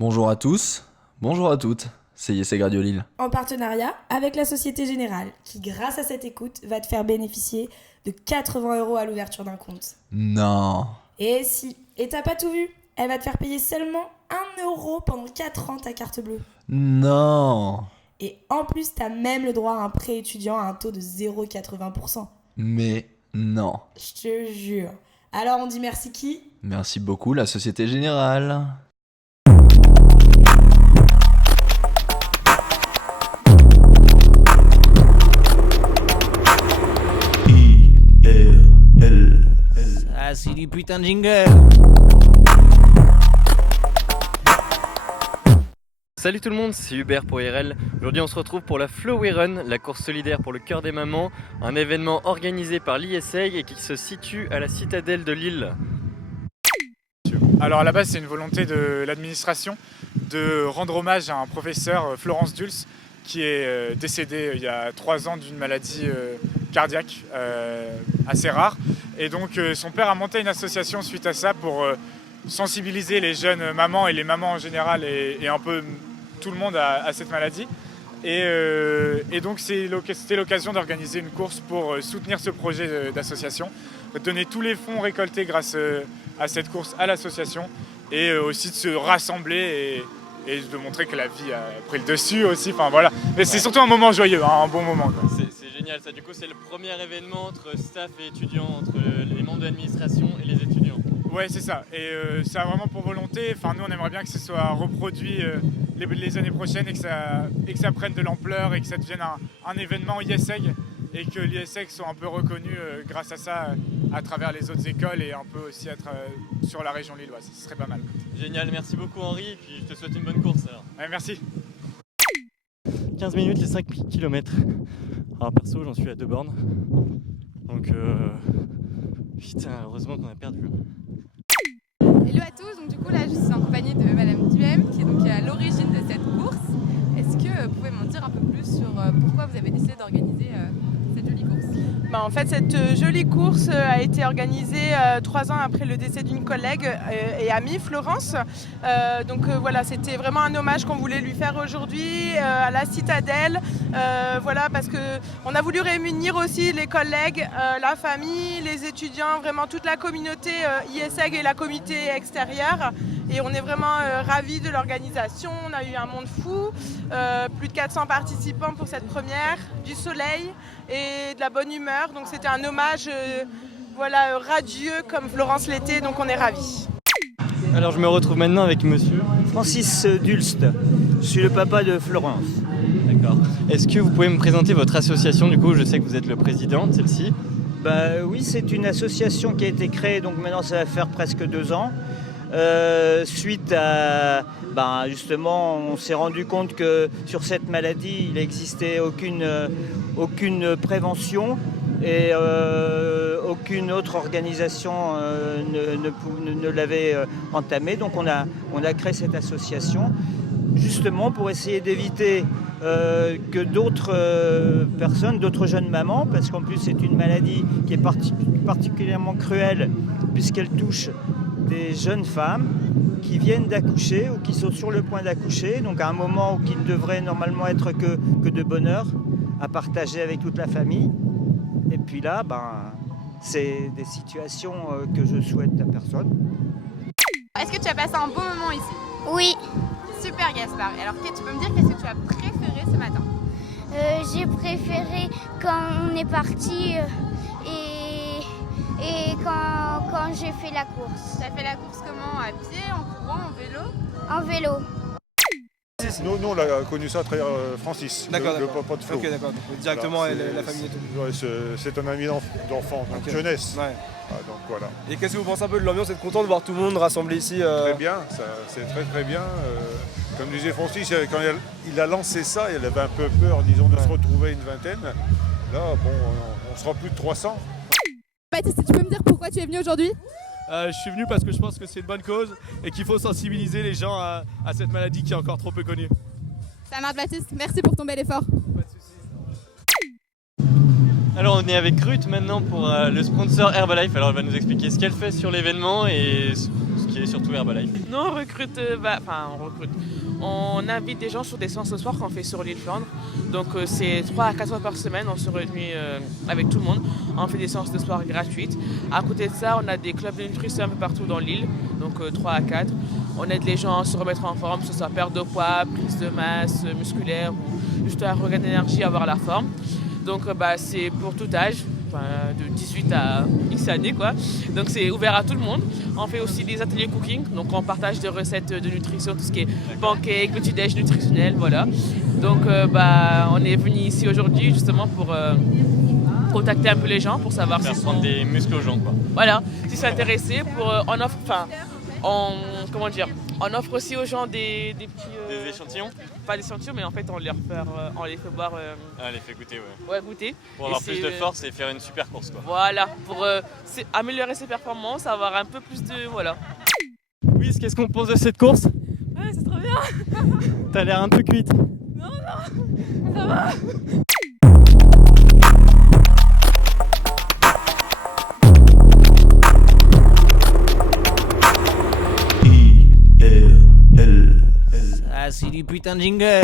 Bonjour à tous, bonjour à toutes, c'est Yessé Radio Lille. En partenariat avec la Société Générale, qui grâce à cette écoute va te faire bénéficier de 80 € à l'ouverture d'un compte. Non. Et si, et t'as pas tout vu, elle va te faire payer seulement 1 € pendant 4 ans ta carte bleue. Non. Et en plus, t'as même le droit à un prêt étudiant à un taux de 0,80%. Mais non. Je te jure. Alors on dit merci qui ? Merci beaucoup la Société Générale. Ah, c'est du putain de jingle. Salut tout le monde, c'est Hubert pour IRL. Aujourd'hui on se retrouve pour la Flowy Run, la course solidaire pour le cœur des mamans, un événement organisé par l'ISEG et qui se situe à la citadelle de Lille. Alors à la base c'est une volonté de l'administration de rendre hommage à un professeur, Florence Dulce, qui est décédé il y a 3 ans d'une maladie cardiaque assez rare. Et donc son père a monté une association suite à ça pour sensibiliser les jeunes mamans et les mamans en général et un peu tout le monde à cette maladie. Et donc c'était l'occasion d'organiser une course pour soutenir ce projet d'association, donner tous les fonds récoltés grâce à cette course à l'association et aussi de se rassembler et de montrer que la vie a pris le dessus aussi. Enfin voilà, mais c'est surtout un moment joyeux, hein, un bon moment, quoi. C'est génial ça, du coup c'est le premier événement entre staff et étudiants, entre les membres de l'administration et les étudiants. Ouais, c'est ça. Et ça a vraiment pour volonté. Enfin, nous, on aimerait bien que ce soit reproduit les années prochaines et que ça prenne de l'ampleur et que ça devienne un événement ISEG et que l'ISEG soit un peu reconnu grâce à ça à travers les autres écoles et un peu aussi sur la région lilloise. Ce serait pas mal. Génial, merci beaucoup Henri, et puis je te souhaite une bonne course alors. Ouais, merci. 15 minutes les 5 km. Alors perso j'en suis à 2 bornes. Donc putain, heureusement qu'on a perdu. Hello à tous, donc du coup là je suis en compagnie de Madame Duhem qui est donc à l'origine de cette course. Est-ce que vous pouvez m'en dire un peu plus sur pourquoi vous avez décidé d'organiser cette jolie course ? En fait, cette jolie course a été organisée 3 ans après le décès d'une collègue et amie, Florence. Voilà, c'était vraiment un hommage qu'on voulait lui faire aujourd'hui à la citadelle. Voilà, parce qu'on a voulu réunir aussi les collègues, la famille, les étudiants, vraiment toute la communauté ISEG et la communauté extérieure. Et on est vraiment ravis de l'organisation. On a eu un monde fou, plus de 400 participants pour cette première, du soleil et de la bonne humeur. Donc c'était un hommage radieux comme Florence l'était, donc on est ravis. Alors je me retrouve maintenant avec monsieur Francis Dulst, je suis le papa de Florence. D'accord. Est-ce que vous pouvez me présenter votre association du coup? Je sais que vous êtes le président de celle-ci. Oui, c'est une association qui a été créée, donc maintenant ça va faire presque 2 ans. Suite à, justement, on s'est rendu compte que sur cette maladie, il n'existait aucune prévention et aucune autre organisation ne l'avait entamée. Donc on a créé cette association justement pour essayer d'éviter que d'autres personnes, d'autres jeunes mamans, parce qu'en plus c'est une maladie qui est particulièrement cruelle puisqu'elle touche des jeunes femmes qui viennent d'accoucher ou qui sont sur le point d'accoucher, donc à un moment où il ne devrait normalement être que de bonheur à partager avec toute la famille. Et puis là, c'est des situations que je souhaite à personne. Est-ce que tu as passé un bon moment ici ? Oui, Super Gaspard. Alors tu peux me dire qu'est-ce que tu as préféré ce matin ? j'ai préféré quand on est parti et quand j'ai fait la course. Tu as fait la course comment ? À pied, en courant, en vélo ? En vélo. Nous, on a connu ça à travers Francis, D'accord, le d'accord. papa de Flo. Ok, d'accord. Donc, directement Voilà, la famille et tout. Ouais, c'est un ami d'enfant, donc Ok. jeunesse. Ouais. Ah, donc voilà. Et qu'est-ce que vous pensez un peu de l'ambiance? Vous êtes content de voir tout le monde rassemblé ici Très bien, c'est très très bien. Comme disait Francis, quand il a lancé ça, il avait un peu peur, disons, de se retrouver une vingtaine. Là, bon, on sera plus de 300. Baptiste, tu peux me dire pourquoi tu es venu aujourd'hui ? Je suis venu parce que je pense que c'est une bonne cause et qu'il faut sensibiliser les gens à cette maladie qui est encore trop peu connue. Ça marche Baptiste, merci pour ton bel effort. Pas de soucis. Alors on est avec Ruth maintenant pour le sponsor Herbalife. Alors elle va nous expliquer ce qu'elle fait sur l'événement et ce associé, surtout Herbalife? Nous, on recrute, on invite des gens sur des séances de sport qu'on fait sur l'île Flandre. Donc c'est 3 à 4 fois par semaine, on se réunit avec tout le monde. On fait des séances de sport gratuites. À côté de ça, on a des clubs de nutrition un peu partout dans l'île, donc 3 à 4. On aide les gens à se remettre en forme, que ce soit perte de poids, prise de masse musculaire ou juste un regain d'énergie, avoir la forme. Donc c'est pour tout âge, de 18 à X années quoi. Donc c'est ouvert à tout le monde. On fait aussi des ateliers cooking, donc on partage des recettes de nutrition, tout ce qui est pancakes, petit-déj nutritionnel, voilà. Donc on est venu ici aujourd'hui justement pour contacter un peu les gens pour savoir Faire s'ils prendre sont... des muscles aux gens quoi. Voilà, s'ils sont intéressés pour... on offre aussi aux gens des petits... Des échantillons? Pas des échantillons, mais en fait on les fait boire... Ah, les fait goûter, ouais. Ouais, goûter. Pour avoir plus de force et faire une super course quoi. Voilà, pour améliorer ses performances, avoir un peu plus de... Voilà. Oui, qu'est-ce qu'on pense de cette course? Ouais, c'est trop bien. T'as l'air un peu cuite. Non, ça va. Ah, c'est du putain de jingle.